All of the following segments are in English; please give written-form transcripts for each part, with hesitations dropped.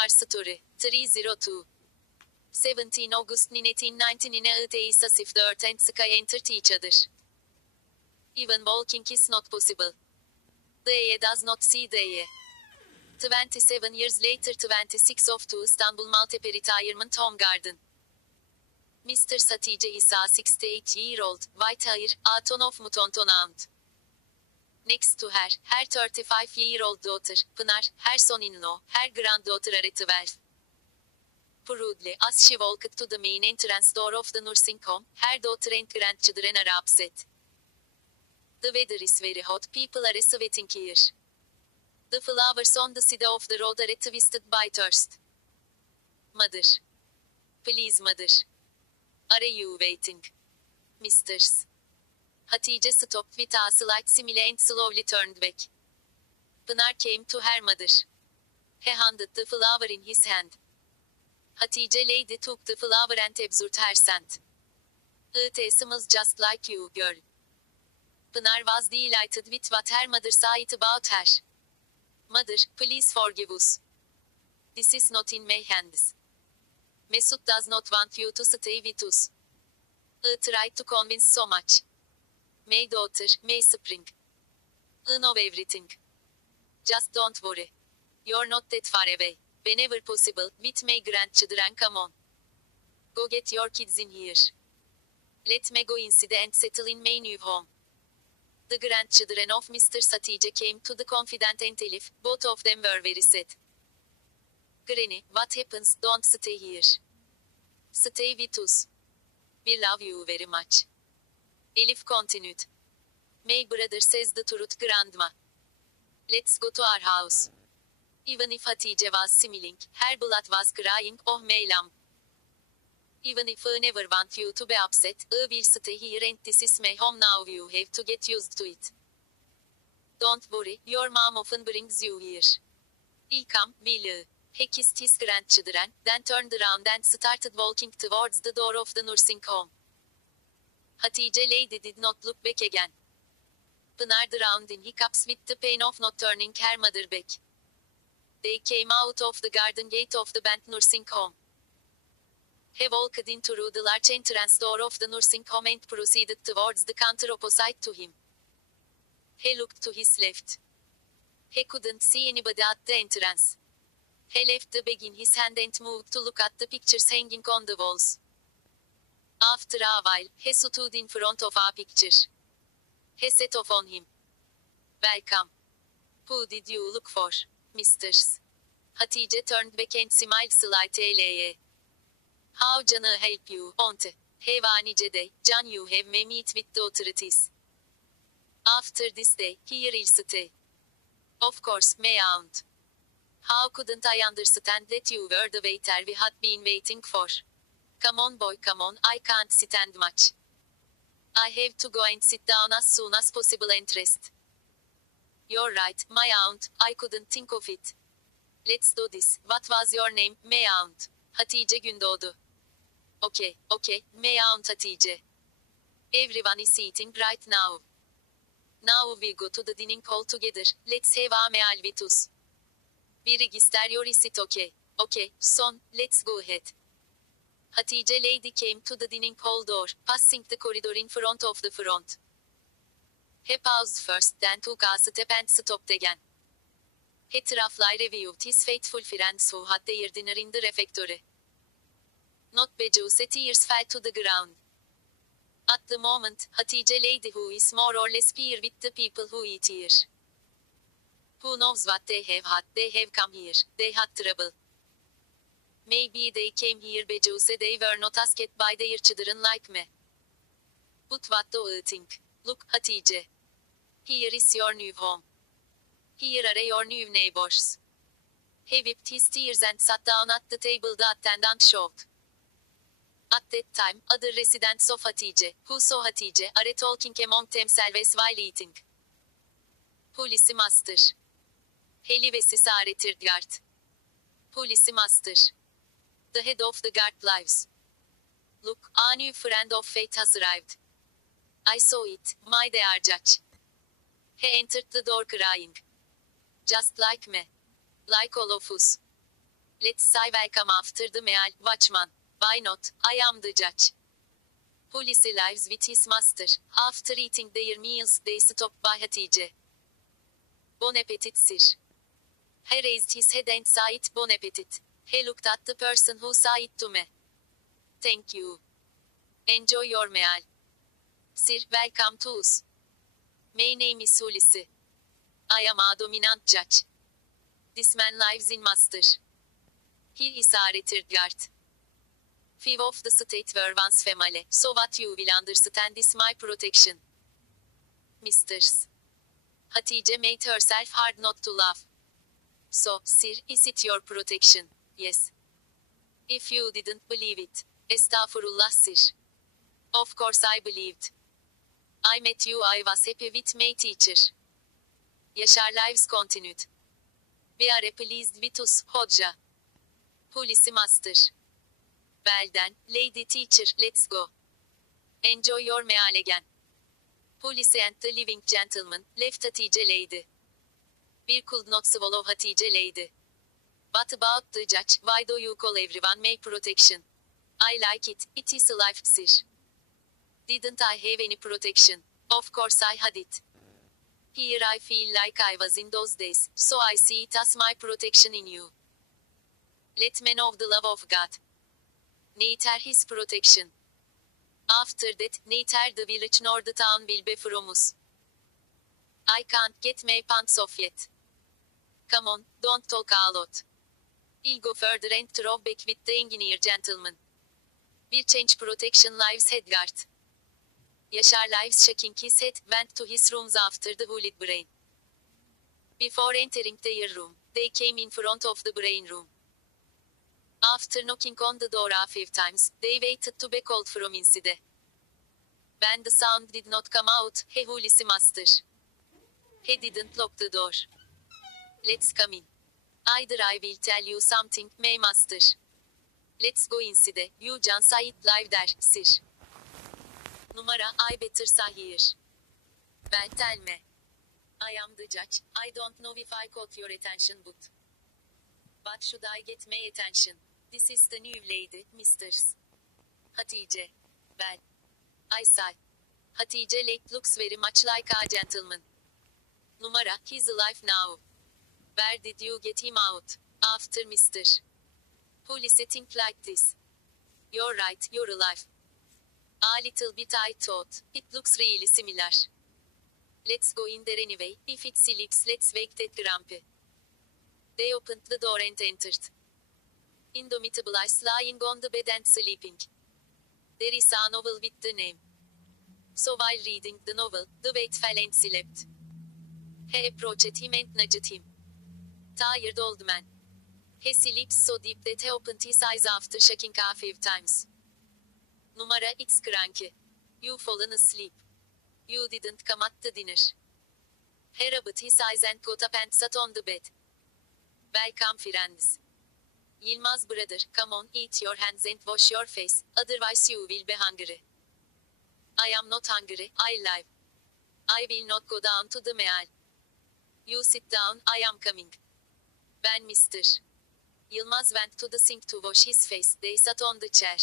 Our story. 302. 17 August 1999 it is as if the earth and sky entered each other. Even walking is not possible. The eye does not see the eye. 27 years later 26 of 2 Istanbul Maltepe Retirement Home Garden. Mr. Satice is a 68-year-old, white hair, a ton of mutonton aunt. Next to her 35-year-old daughter, Pınar, her son-in-law, her granddaughter are at 12. Proudly, as she walked to the main entrance door of the nursing home, her daughter and grandchildren are upset. The weather is very hot, people are sweating here. The flowers on the side of the road are twisted by thirst. Mother. Please, mother. Are you waiting? Misters. Hatice stopped with a slight smile and slowly turned back. Pınar came to her mother. He handed the flower in his hand. Hatice lady took the flower and absorbed her scent. It smells just like you, girl. Pınar was delighted with what her mother said about her. Mother, please forgive us. This is not in my hands. Mesut does not want you to stay with us. I tried to convince so much. My daughter, my spring. I know everything. Just don't worry. You're not that far away. Whenever possible, with my grandchildren, come on. Go get your kids in here. Let me go inside and settle in my new home. The grandchildren of Mr. Satice came to the confidant and Elif, both of them were very sad. Granny, what happens? Don't stay here. Stay with us. We love you very much. Elif continued. My brother says the truth, grandma. Let's go to our house. Even if Hatice was smiling, her blood was crying, oh my lamb. Even if I never want you to be upset, I will stay here and this is my home now, you have to get used to it. Don't worry, your mom often brings you here. I come, will. He kissed his grandchildren, then turned around and started walking towards the door of the nursing home. Hatice lady did not look back again. Pınar drowned in hiccups with the pain of not turning her mother back. They came out of the garden gate of the band nursing home. He walked in through the large entrance door of the nursing home and proceeded towards the counter opposite to him. He looked to his left. He couldn't see anybody at the entrance. He left the bag in his hand and moved to look at the pictures hanging on the walls. After a while, he stood in front of a picture. He set off on him. Welcome. Who did you look for, misters? Hatice turned back and smiled slightly. How can I help you, auntie? Have a nice day, can you have me meet with the authorities? After this day, here I'll stay. Of course, my aunt. How couldn't I understand that you were the waiter we had been waiting for? Come on boy, come on, I can't stand much. I have to go and sit down as soon as possible and rest. You're right, my aunt, I couldn't think of it. Let's do this. What was your name, my aunt? Hatice Gündoğdu. Okay, my aunt Hatice. Everyone is eating right now. Now we go to the dining hall together, let's have a meal with us. We register your receipt, okay? Okay, son, let's go ahead. Hatice lady came to the dining hall door, passing the corridor in front of the front. He paused first, then took a step and stopped again. He thoroughly reviewed his faithful friends who had their dinner in the refectory. Not Beju's tears fell to the ground. At the moment, Hatice lady who is more or less peer with the people who eat here. Who knows what they have come here, they had trouble. Maybe they came here because they were not asked by their children like me. But what do you think? Look, Hatice. Here is your new home. Here are your new neighbors. He wiped his tears and sat down at the table the attendant showed. At that time, other residents of Hatice, who saw Hatice, are talking among themselves while eating. Police master. Helivesi are retired guard. Police master. The head of the guard lives. Look, a new friend of fate has arrived. I saw it, my dear judge. He entered the door crying. Just like me. Like all of us. Let's say welcome after the meal, watchman. Why not? I am the judge. Police lives with his master. After eating their meals, they stop by Hatice. Bon appetit, sir. He raised his head and said, Bon appetit. He looked at the person who said to me. Thank you. Enjoy your meal. Sir, welcome to us. My name is Hulusi. I am a dominant judge. This man lives in master. He is a retired guard. Five of the state were once family, so what you will understand is my protection. Misters. Hatice made herself hard not to laugh. So, sir, is it your protection? Yes. If you didn't believe it. Estağfurullah, sir. Of course I believed. I met you, I was happy with my teacher. Yaşar lives continued. We are pleased with us, Hoca. Police master. Well then, lady teacher, let's go. Enjoy your meal again. Police and the living gentleman left Hatice lady. We could not swallow Hatice lady. What about the judge? Why do you call everyone my protection? I like it, it is a life, sir. Didn't I have any protection? Of course I had it. Here I feel like I was in those days, so I see it as my protection in you. Let me know the love of God. Neither his protection. After that, neither the village nor the town will be from us. I can't get my pants off yet. Come on, don't talk a lot. I'll go further and throw back with the engineer gentleman. We'll change protection lives head guard. Yaşar lives shaking his head, went to his rooms after the bullet brain. Before entering their room, they came in front of the brain room. After knocking on the door a few times, they waited to be called from inside. When the sound did not come out, he Hulusi master. He didn't lock the door. Let's come in. Either I will tell you something, my master. Let's go inside, you can say it live there, sir. Numara, I better say here. Well, tell me. I am the judge, I don't know if I caught your attention but should I get my attention? This is the new lady, misters. Hatice. Well. I say. Hatice looks very much like a gentleman. Numara, he's alive now. Where did you get him out? After mister. Police think like this. You're right, you're alive. A little bit I thought. It looks really similar. Let's go in there anyway. If it sleeps, let's wake that grumpy. They opened the door and entered. Indomitable is lying on the bed and sleeping. There is a novel with the name. So while reading the novel, the weight fell and slept. He approached him and nudged him. Tired old man. He sleeps so deep that he opened his eyes after shaking a few times. Numara, it's cranky. You've fallen asleep. You didn't come at the dinner. He rubbed his eyes and got up and sat on the bed. Welcome, friends. Yilmaz brother, come on, eat your hands and wash your face, otherwise you will be hungry. I am not hungry, I live. I will not go down to the meal. You sit down, I am coming. Ben mister. Yilmaz went to the sink to wash his face, they sat on the chair.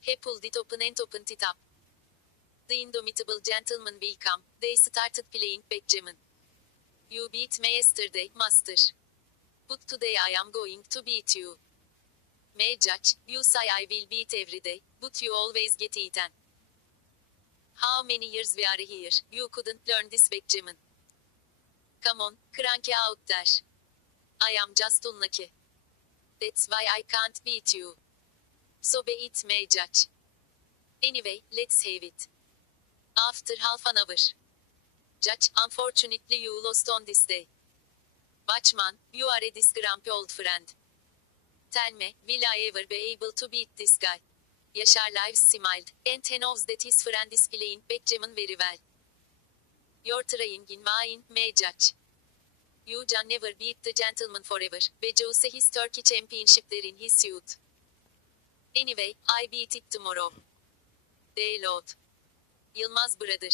He pulled it open and opened it up. The indomitable gentleman will come, they started playing backgammon. You beat me yesterday, master. But today I am going to beat you. May judge, you say I will beat every day, but you always get eaten. How many years we are here, you couldn't learn this backgammon. Come on, crank out there. I am just unlucky. That's why I can't beat you. So be it, may judge. Anyway, let's have it. After half an hour. Judge, unfortunately you lost on this day. Watchman, you are a grumpy old friend. Tell me, will I ever be able to beat this guy? Yaşar Lives smiled, and he knows that his friend is playing backgammon very well. You're trying in vain, may judge. You can never beat the gentleman forever, because his Turkey championship there in his suit. Anyway, I beat it tomorrow. Day Lord. Yilmaz brother.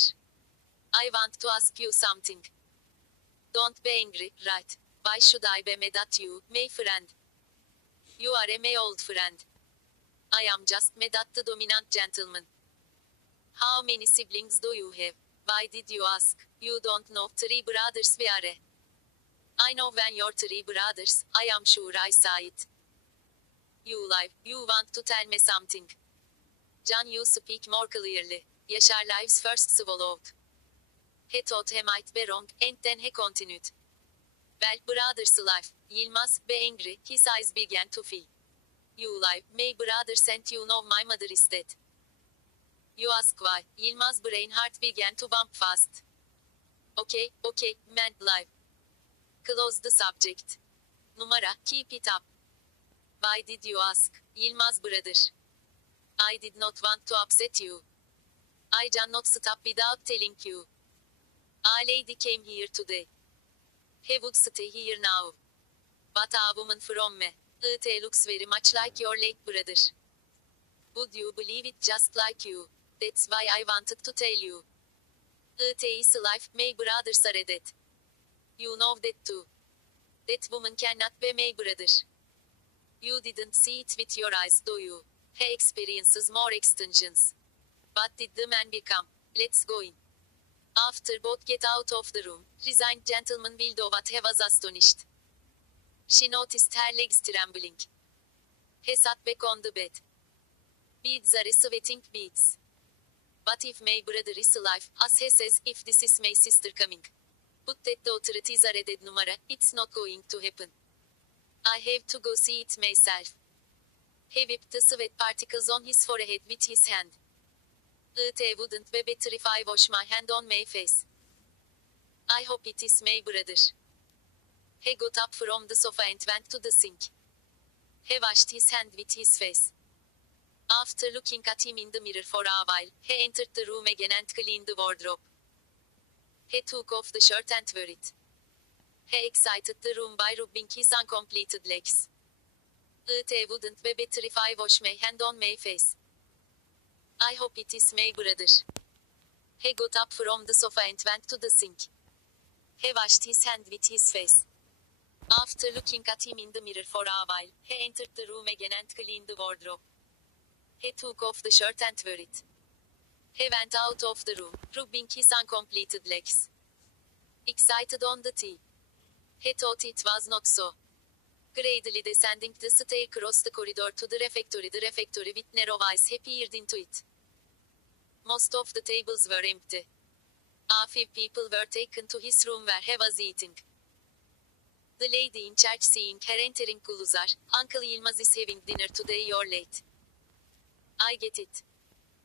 I want to ask you something. Don't be angry, right? Why should I be mad at you, my friend? You are my old friend. I am just mad at the dominant gentleman. How many siblings do you have? Why did you ask? You don't know three brothers we are. I know when you're three brothers, I am sure I saw it. You lie, you want to tell me something. Can you speak more clearly? Yaşar Lives first swallowed. He thought he might be wrong, and then he continued. Well, brothers life, Yilmaz, be angry, his eyes began to fill. You lie, my brother sent you know my mother is dead. You ask why, Yilmaz brain heart began to bump fast. Okay, man, lie. Close the subject. Numara, keep it up. Why did you ask, Yilmaz brother? I did not want to upset you. I cannot stop without telling you. A lady came here today. He would stay here now. But a woman from me. It looks very much like your late brother. Would you believe it just like you? That's why I wanted to tell you. It is life, my brothers are dead. You know that too. That woman cannot be my brother. You didn't see it with your eyes, do you? He experiences more extensions. What did the man become? Let's go in. After both get out of the room, resigned gentleman Wildovat was astonished. She noticed her legs trembling. He sat back on the bed. Beads are sweating beads. But if my brother is alive, as he says, if this is my sister coming. But that the authorities are dead numara, it's not going to happen. I have to go see it myself. He wiped the sweat particles on his forehead with his hand. It wouldn't be better if I wash my hand on my face. I hope it is my brother. He got up from the sofa and went to the sink. He washed his hand with his face. After looking at him in the mirror for a while, he entered the room again and cleaned the wardrobe. He took off the shirt and wore it. He excited the room by rubbing his uncompleted legs. It wouldn't be better if I wash my hand on my face. I hope it is my brother. He got up from the sofa and went to the sink. He washed his hand with his face. After looking at him in the mirror for a while, he entered the room again and cleaned the wardrobe. He took off the shirt and wore it. He went out of the room, rubbing his uncompleted legs. Excited on the tea. He thought it was not so. Gradually descending the stair across the corridor to the refectory with narrow eyes he peered into it. Most of the tables were empty. A few people were taken to his room where he was eating. The lady in charge seeing her entering Guluzar, Uncle Yilmaz is having dinner today, you're late. I get it.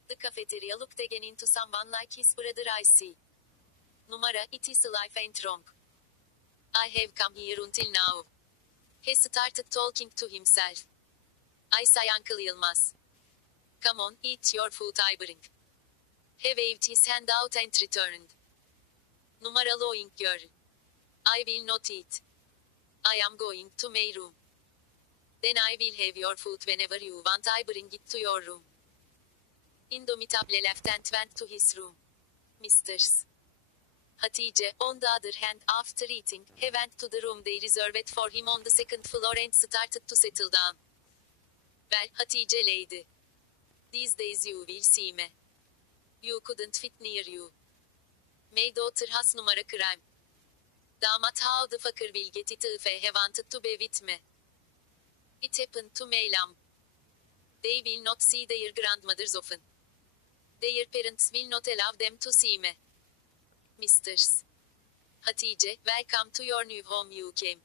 The cafeteria looked again into someone like his brother, I see. Numara, it is life ain't wrong. I have come here until now. He started talking to himself. I say, Uncle Yilmaz. Come on, eat your food I bring. He waved his hand out and returned. Numara lowing girl. I will not eat. I am going to my room. Then I will have your food whenever you want, I bring it to your room. Indomitable left and went to his room. Misters. Hatice, on the other hand, after eating, he went to the room they reserved for him on the second floor and started to settle down. Well, Hatice lady. These days you will see me. You couldn't fit near you. My daughter has numara crime. Damat, how the fucker will get it if he wanted to be with me? It happened to my lamb. They will not see their grandmothers often. Their parents will not allow them to see me. Misters. Hatice, welcome to your new home you came.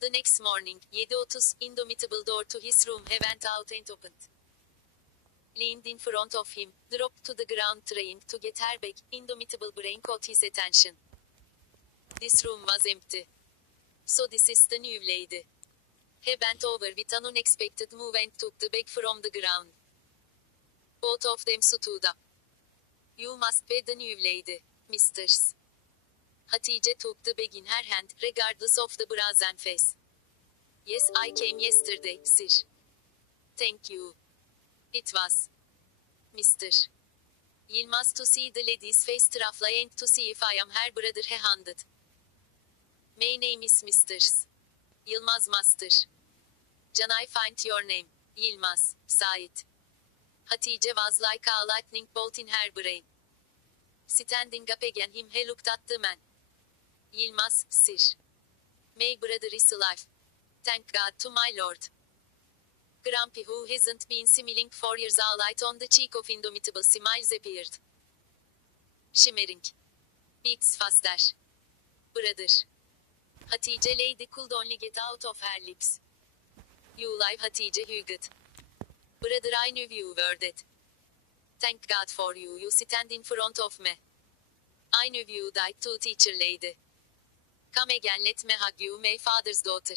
The next morning, 7:30, indomitable door to his room he went out and opened. Leaned in front of him, dropped to the ground trying to get her back, indomitable brain caught his attention. This room was empty. So this is the new lady. He bent over with an unexpected move and took the bag from the ground. Both of them stood up. You must be the new lady, misters. Hatice took the bag in her hand, regardless of the brazen face. Yes, I came yesterday, sir. Thank you. It was. Mr. Yilmaz to see the lady's face truffle and to see if I am her brother he handed. My name is Mr. Yilmaz Master. Can I find your name? Yılmaz, Sait. Hatice was like a lightning bolt in her brain. Standing up again him he looked at the man. Yılmaz, sir. My brother is alive. Thank God to my Lord. Grumpy, who hasn't been smiling for years, a light on the cheek of indomitable smiles appeared. Shimmering. Beats faster. Brother. Hatice lady could only get out of her lips. You lie, Hatice Hugot. Brother, I knew you were dead. Thank God for you, you stand in front of me. I knew you died too, teacher lady. Come again, let me hug you, my father's daughter.